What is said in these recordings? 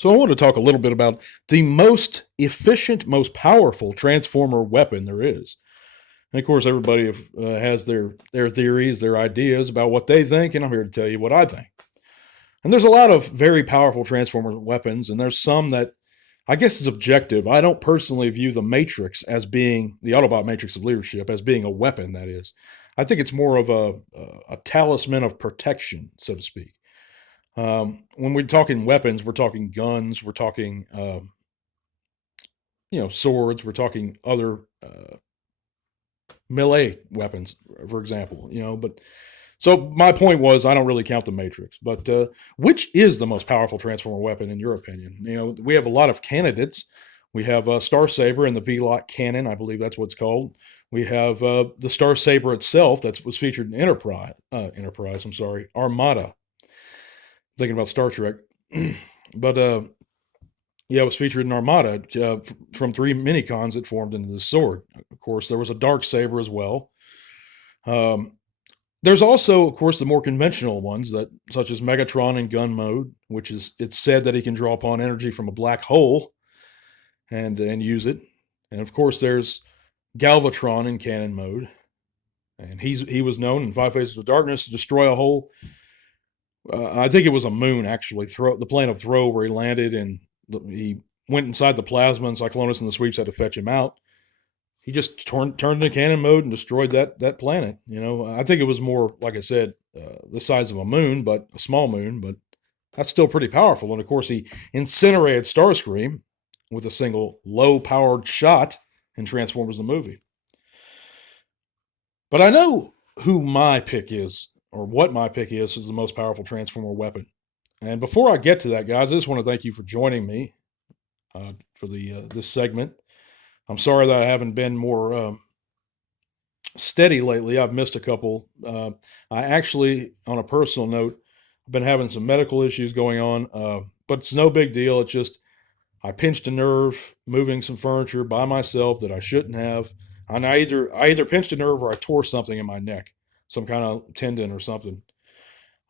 So I want to talk a little bit about the most efficient, most powerful transformer weapon there is. And of course, everybody has their theories, their ideas about what they think, and I'm here to tell you what I think. And there's a lot of very powerful transformer weapons, and there's some that I guess is objective. I don't personally view the Matrix as being the Autobot Matrix of leadership as being a weapon. That is, I think it's more of a talisman of protection, so to speak. When we're talking weapons, we're talking guns, we're talking swords, we're talking other melee weapons, for example. But so my point was, I don't really count the Matrix, but which is the most powerful transformer weapon in your opinion? We have a lot of candidates. We have Star Saber and the V-Lock cannon, I believe that's what it's called. We have the Star Saber itself that was featured in Armada. Thinking about Star Trek, but it was featured in Armada from 3 mini-cons that formed into this sword. Of course, there was a Dark Saber as well. There's also, of course, the more conventional ones such as Megatron in gun mode, which is it's said that he can draw upon energy from a black hole and use it. And of course, there's Galvatron in cannon mode, and he was known in Five Faces of Darkness to destroy a whole. I think it was a moon, actually, the plane of throw where he landed, and he went inside the plasma, and Cyclonus and the Sweeps had to fetch him out. He just turned into cannon mode and destroyed that planet. I think it was more, like I said, the size of a moon, but a small moon, but that's still pretty powerful. And of course, he incinerated Starscream with a single low-powered shot in Transformers the movie. But I know who my pick is, or what my pick is the most powerful Transformer weapon. And before I get to that, guys, I just want to thank you for joining me for this segment. I'm sorry that I haven't been more steady lately. I've missed a couple. I actually, on a personal note, I've been having some medical issues going on, but it's no big deal. It's just I pinched a nerve moving some furniture by myself that I shouldn't have. And I either pinched a nerve or I tore something in my neck, some kind of tendon or something.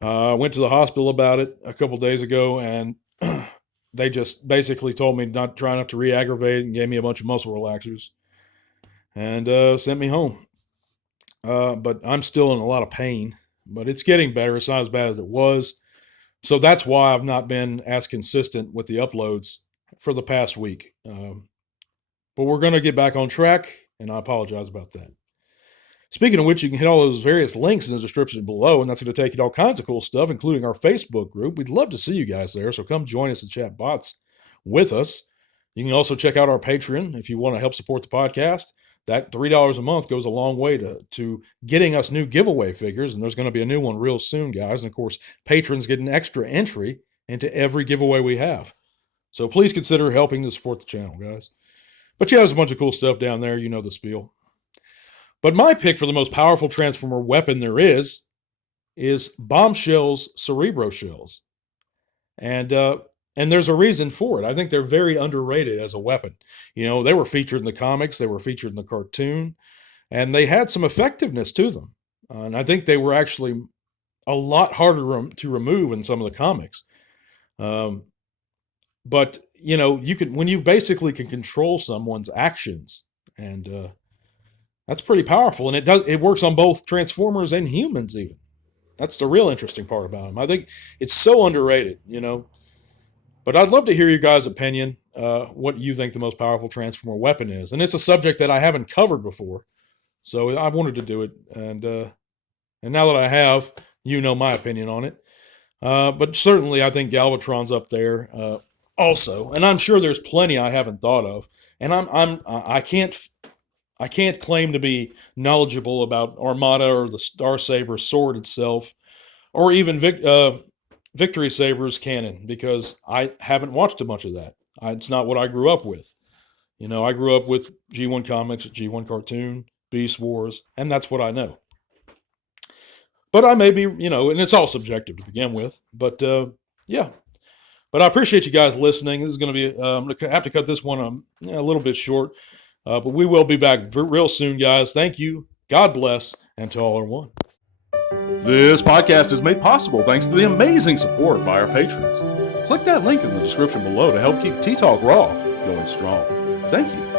I went to the hospital about it a couple days ago, and they just basically told me try not to re-aggravate and gave me a bunch of muscle relaxers and sent me home. But I'm still in a lot of pain, but it's getting better. It's not as bad as it was. So that's why I've not been as consistent with the uploads for the past week. But we're going to get back on track, and I apologize about that. Speaking of which, you can hit all those various links in the description below, and that's going to take you to all kinds of cool stuff, including our Facebook group. We'd love to see you guys there, so come join us and chat bots with us. You can also check out our Patreon if you want to help support the podcast. That $3 a month goes a long way to getting us new giveaway figures, and there's going to be a new one real soon, guys. And, of course, patrons get an extra entry into every giveaway we have. So please consider helping to support the channel, guys. But yeah, there's a bunch of cool stuff down there. You know the spiel. But my pick for the most powerful Transformer weapon there is Bombshell's Cerebro Shells. And there's a reason for it. I think they're very underrated as a weapon. They were featured in the comics. They were featured in the cartoon. And they had some effectiveness to them. And I think they were actually a lot harder to remove in some of the comics. But, when you basically can control someone's actions, and that's pretty powerful, and it works on both Transformers and humans even. That's the real interesting part about them. I think it's so underrated, But I'd love to hear your guys' opinion, what you think the most powerful Transformer weapon is. And it's a subject that I haven't covered before, so I wanted to do it. And now that I have, my opinion on it. But certainly I think Galvatron's up there also. And I'm sure there's plenty I haven't thought of. And I can't claim to be knowledgeable about Armada or the Star Saber sword itself, or even Victory Saber's canon, because I haven't watched a bunch of that. It's not what I grew up with. I grew up with G1 Comics, G1 Cartoon, Beast Wars, and that's what I know. But I may be, and it's all subjective to begin with. But, yeah. But I appreciate you guys listening. This is going to be, I'm going to have to cut this one a little bit short. But we will be back real soon, guys. Thank you. God bless. And to all are one. This podcast is made possible thanks to the amazing support by our patrons. Click that link in the description below to help keep Tea Talk Raw going strong. Thank you.